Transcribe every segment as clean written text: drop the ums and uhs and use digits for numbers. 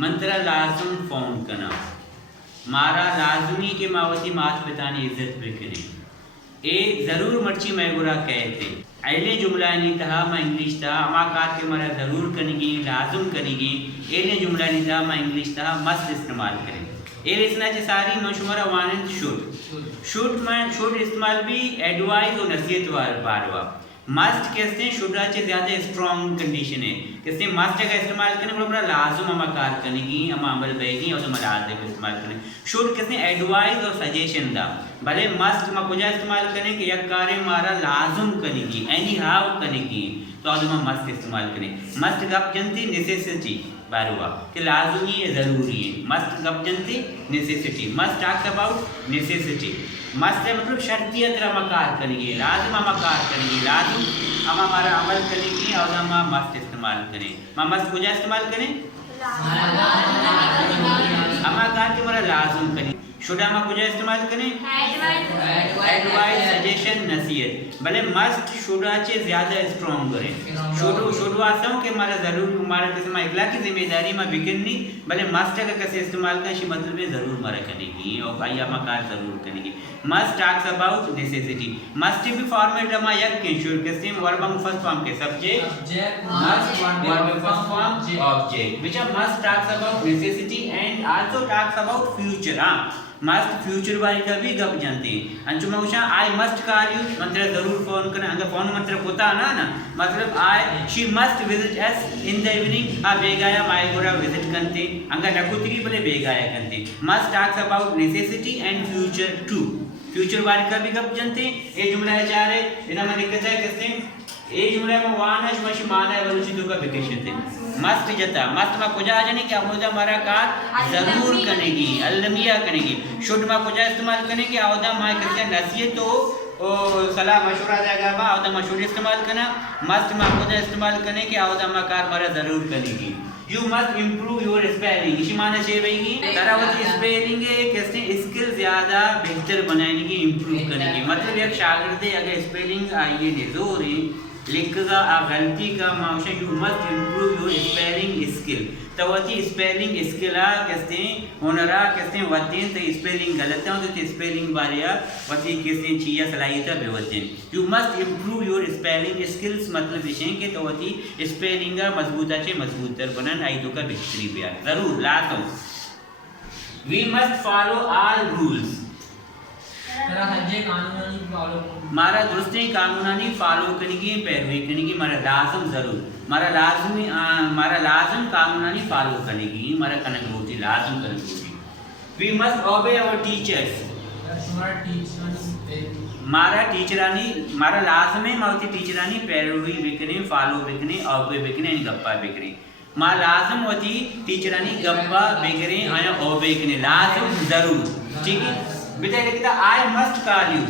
मंत्रा लाजुम phone कना मारा लाजमी के मावती मात पितानी इज्जत बिकने ए ज़रूर मर्ची मैं गुरा कहते अले जुमला नहीं था मैं इंग्लिश था अमा कार के मरा ज़रूर कनेगी लाजुम कनेगी एले जुमला नहीं था मैं इंग्लिश था मस्त इस्तेमाल करें ए लिसना चे सारी मशुमरा वानंद शुड में शुड इस्तेमाल भी एडवाइस और नसीहत बारवा मस्ट कहते हैं शुड से ज़्यादा स्ट्रॉन्ग कंडीशन है कहते हैं मस्ट का इस्तेमाल करने बड़ा लाजुम अमा कार करेगी अमा अमल बेगी और तो मलाज को इस्तेमाल करें शुड कहते हैं एडवाइस और सजेशन दा भले मस्ट में कुछ इस्तेमाल करें कि यक कार्य मारा लाजुम करेगी एनी हाउ करेगी तो आज हम मस्ट इस्तेमाल करें मस्ट गप जनती नेसेसिटी बारुआ कि लाजुमी है ज़रूरी है मस्ट गप जनती necessity must talks about necessity मस्त है मतलब शर्तियत मकार करेंगे लाजम मकार करेंगे लाजम हम हमारा अमल करेंगे और हम मस्त इस्तेमाल करें हम मस्त कुछ इस्तेमाल करें हम कार के हमारा लाजम करें शुडा में कुछ इस्तेमाल करें एडवाइस सजेशन नसीहत भले मस्ट शुडा से ज़्यादा स्ट्रॉन्ग करें शुडू आसा हूँ कि हमारा ज़रूर हमारा कैसे मैं इखला की जिम्मेदारी में बिगन नहीं भले मस्ट का कैसे इस्तेमाल करें शी मतलब में ज़रूर मरा करेगी और भाई हम कार ज़रूर करेंगे must talks about necessity must भी फॉर्मेट रमा यक के शुड कैसे वर्ब हम फर्स्ट फॉर्म के subject must verb first form object which must talks about necessity and also talks about future हां मस्ट फ्यूचर वाली का भी गप जानते हैं अंचुमा उषा आई मस्ट कॉल यू मतलब ज़रूर फ़ोन करना अगर फ़ोन मतलब होता ना मतलब I she must visit us in the evening आ बेगाया माय गोरा विजिट करते अगर नकुतरी बोले बेगाया करते must talks about necessity and future to future वाली का भी गप जानते ये जुमला है चार है इना में दिक्कत है कैसे ए जुमला में वान है मशी माना है वलुची दो का वेकेशन थे मस्त जता मस्त में कुजा जाने क्या मुझे हमारा कार ज़रूर करेगी अलमिया करेगी शुड में कुजा इस्तेमाल करने की आवदा माय करते नसीहत तो ओ सलाह मशवरा देगा बा आवदा मशवरा इस्तेमाल करना मस्त में कुजा इस्तेमाल करने की आवदा में कार मारा ज़रूर करेगी you must improve your spelling इसी माने चाहिएगी तरावती स्पेलिंग कैसे स्किल ज़्यादा बेहतर बनाने की इम्प्रूव करेंगे मतलब एक शागिर्द अगर स्पेलिंग आइए जोर लिखगा आप गलती का माशा you must improve your spelling skill तो वती स्पेलिंग स्किल कैसे होनरा कैसे वती तो स्पेलिंग गलत है तो स्पेलिंग बारिया वती कैसे छिया सलाहियत बेवते you must improve your spelling skills मतलब विषय के तो वती स्पेलिंग मजबूता से मजबूतर बनन आई तो का बेहतरी बिया जरूर लातो we must follow all rules मारा दुरुस्ती कानूनानी फॉलो करेंगे पैरवी करेंगे मारा लाजम ज़रूर मारा लाजम कानूनानी फॉलो करेंगी मारा कनक रोटी लाजम कनक रोटी we must obey our teachers मारा टीचरानी मारा लाजम है मावती टीचरानी पैरवी बिकने फॉलो बिकने ओबे बिकने गप्पा बिकने मां लाजम होती टीचरानी गप्पा बिकने आया ओबे बिकने लाजम ज़रूर ठीक है बेटा लिखता आई मस्ट कॉल यू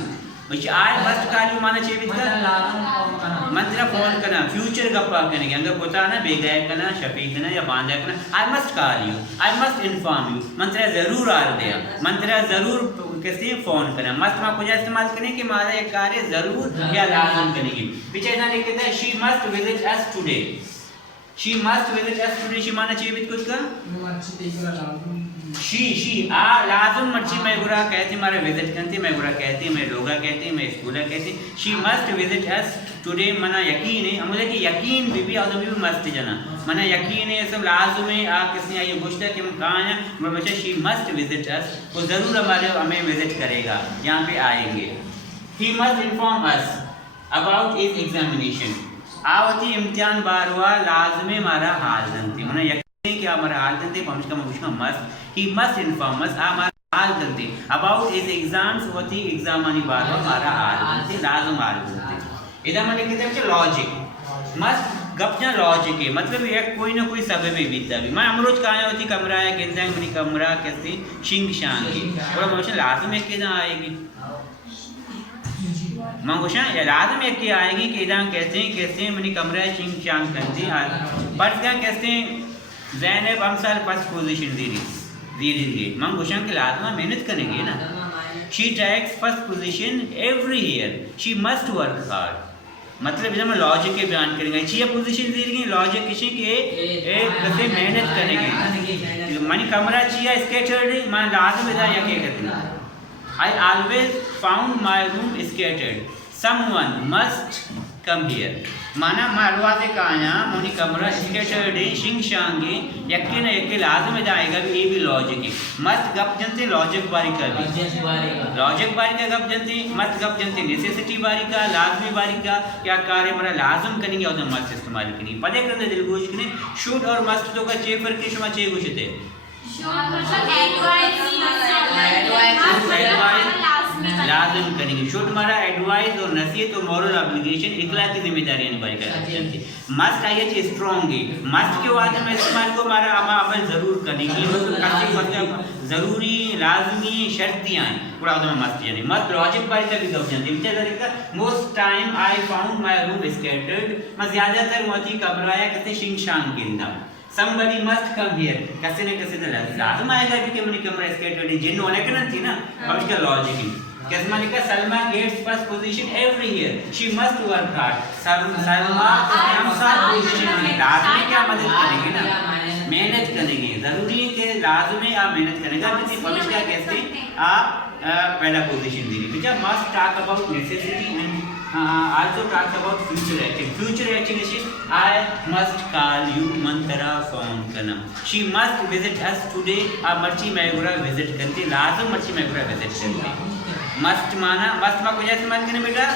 बच्चे आई मस्ट कॉल यू माना चाहिए बेटा मंत्रा फोन करना फ्यूचर गप्पा करेंगे अगर पता ना बेगाय करना शफीक करना या बांधा करना I must call you I must inform you मंत्रा ज़रूर आ दिया मंत्रा ज़रूर कैसे फ़ोन करना मस्त में कुछ इस्तेमाल करें कि हमारा एक कार्य ज़रूर या लाजम करेंगे पीछे ना लिख देता है she must visit us today she must visit us today she माना चाहिए कुछ का शी आ लाजम मर्ची मैं गुरा कहती मारे विजिट करती मैं गुरा कहती मैं लोगा कहती मैं स्कूला कहती she must visit us today मना यकीन है मुझे कि यकीन भी और भी मस्त जना मना यकीन है सब लाजम है आ किसने ये पूछता कि हम कहाँ हैं मैं बच्चा शी मस्ट विजिट अस वो ज़रूर हमें विजिट करेगा यहाँ पे आएंगे he must inform us about is examination आवती इम्तिहान बार हुआ लाजम मारा हाल जनती मना क्या हमारा हाल जनते पहुँच का मुश्किल मस्त ही मस्ट इन्फॉर्म अस हमारा हाल जनते अबाउट इज एग्जाम्स होती एग्जाम आनी बार हमारा हाल जनते लाजम हाल जनते इधर मैंने कहते हैं लॉजिक मस्ट गपना लॉजिक है मतलब एक कोई ना कोई सब में बीतता भी मैं अमरोज कहाँ होती कमरा है केंद्र मनी कमरा कैसे शिंग शांग की और मोशन लाजम एक के आएगी मंगोशा या लाजम एक की आएगी कि इधर कैसे मनी कमरा शिंग शांग करती पर क्या कैसे ज़ैनब अमसाल फर्स्ट पोजीशन दीजिए मंगोशान के लाजमा मेहनत करेंगे ना she takes first position every year she must work hard मतलब जब हम लॉजिक के बयान करेंगे ये पोजीशन दी गई लॉजिक किसी के कैसे मेहनत करेंगे मानी कमरा चिया स्कैटर्ड मान लाजम इधर या क्या कहते हैं I always found my room scattered. Someone must come here. माना मारवाजे का आया मोनी कमरा स्कैटर्ड है शिंग शांगे यक्के न यक्के लाजम इधर आएगा भी ये भी लॉजिक है मस्त गप जनते लॉजिक बारी का भी लॉजिक बारी का गप जनते मस्त गप जनते नेसेसिटी बारी का लाजमी बारी का क्या कार्य मरा लाजम करेंगे और मस्त इस्तेमाल करेंगे पदे करते दिल गोश करें शूट और मस्त तो का चेफर के शुमा चे गोश थे लाजम करेंगे शूट हमारा एडवाइस और नसीहत और मॉरल ऑब्लिगेशन इखलाकी जिम्मेदारी निभाई करते हैं मस्ट आई है स्ट्रांग है मस्ट के बाद हम इस्तेमाल को हमारा अमल जरूर करेंगे मतलब जरूरी लाजमी शर्तियां हैं पूरा उसमें मस्ट यानी मस्ट लॉजिक बारी का भी गप जानते हैं तरीका most time I found my room scattered मैं ज्यादातर मोती कमराया कैसे शिंगशांग गिंदा somebody must come here कैसे न कैसे तो लाजम आएगा कि मनी कमरा स्कैटर्ड जिन होने के ना थी ना अब इसका लॉजिक है कैसे माने का Salma gets first position every year she must work hard Salma हम सब पोजीशन में लाजमी क्या मदद करेंगे ना मेहनत करेंगे जरूरी है कि लाजमी आप मेहनत करेंगे किसी भविष्य का कैसे आप पहला पोजीशन देंगे बेटा must talk about necessity and also talks about future acting. Future acting is I must call you Mantara phone kanam. She must visit us today. आप मर्ची मैगुरा विजिट करते लाजम मर्ची मैगुरा विजिट करते मस्ट माना मस्ट मा को जैसे मान करने बेटा